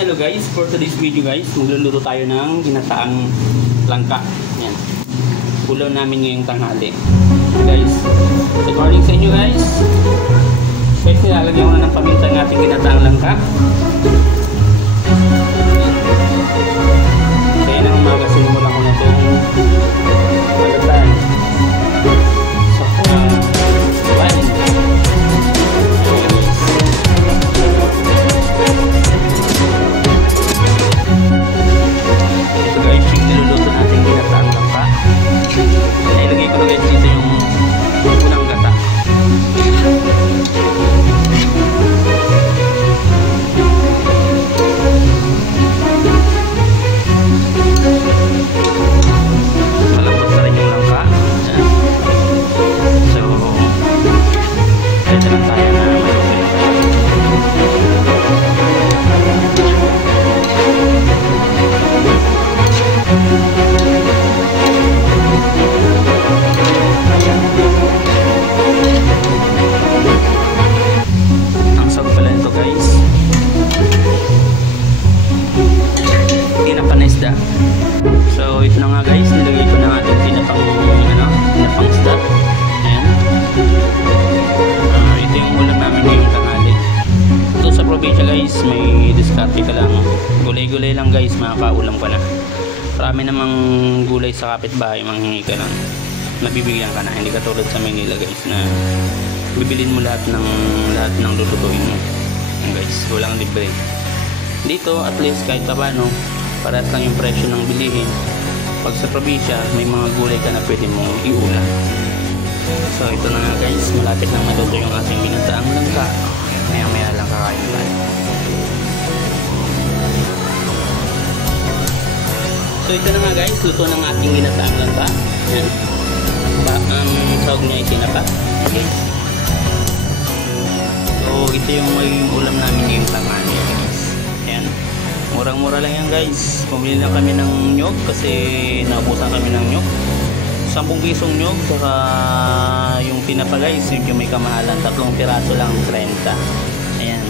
Hello guys, for today's video guys, magluluto tayo ng ginataang langka. Yan. Ulam namin ngayong tanghali. Guys, good morning sa inyo guys. Guys, nilalagyan ko na ng paminta ng ating ginataang langka. Kaya nang umaga sinimulan ko na itong pagatan. So, wine. So ito na nga guys, nilagay ko na ating tinapang isda. Ayan. Ito yung ulam namin ngayong tanghali. Ito sa probinsya guys, may diskarte ka lang. Gulay-gulay lang guys, makakaulam ka na. Marami namang gulay sa kapitbahay, manghingi ka lang. Nabibigyan ka na, hindi katulad sa Manila guys na bibilin mo lahat ng lulutuin mo. Ayan guys, walang libre. Dito at least kahit paano parehas lang yung presyo ng bilihin. Pag sa probinsya, may mga gulay ka na pwede mong iulam. So ito na nga guys, malapit lang maluto yung ating ginataang langka. Maya maya lang kakain tayo. So ito na nga guys, luto ng ating ginataang langka. Yan. Ang sahog niya ay tinapa. Okay. So ito yung may ulam namin ngayong tanghali. Yan. Murang-mura lang yan guys. Pumili lang kami ng nyog kasi naubusan kami ng nyog. 10 pisong nyog saka yung tinapa guys, yung may kamahalan, 3 piraso lang, 30. Ayan.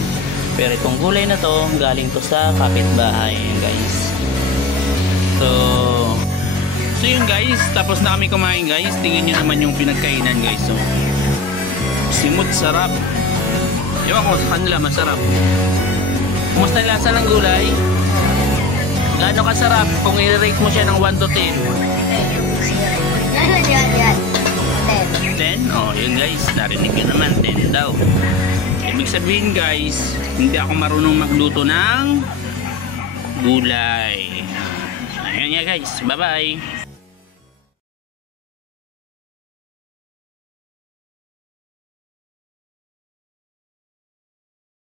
Pero itong gulay na to galing to sa kapitbahay guys. So yun guys, tapos na kami kumain guys. Tingnan nyo naman yung pinagkainan guys. So, simut sarap. Ewan ko sa kanila masarap. Kumusta yung lasa ng gulay? Gaano kasarap kung i-rate mo siya ng 1 to 10? 10? Oh, yun guys. Narinig nyo naman. 10 daw. Ibig sabihin guys, hindi ako marunong magluto ng gulay. Ayun nga guys. Bye-bye.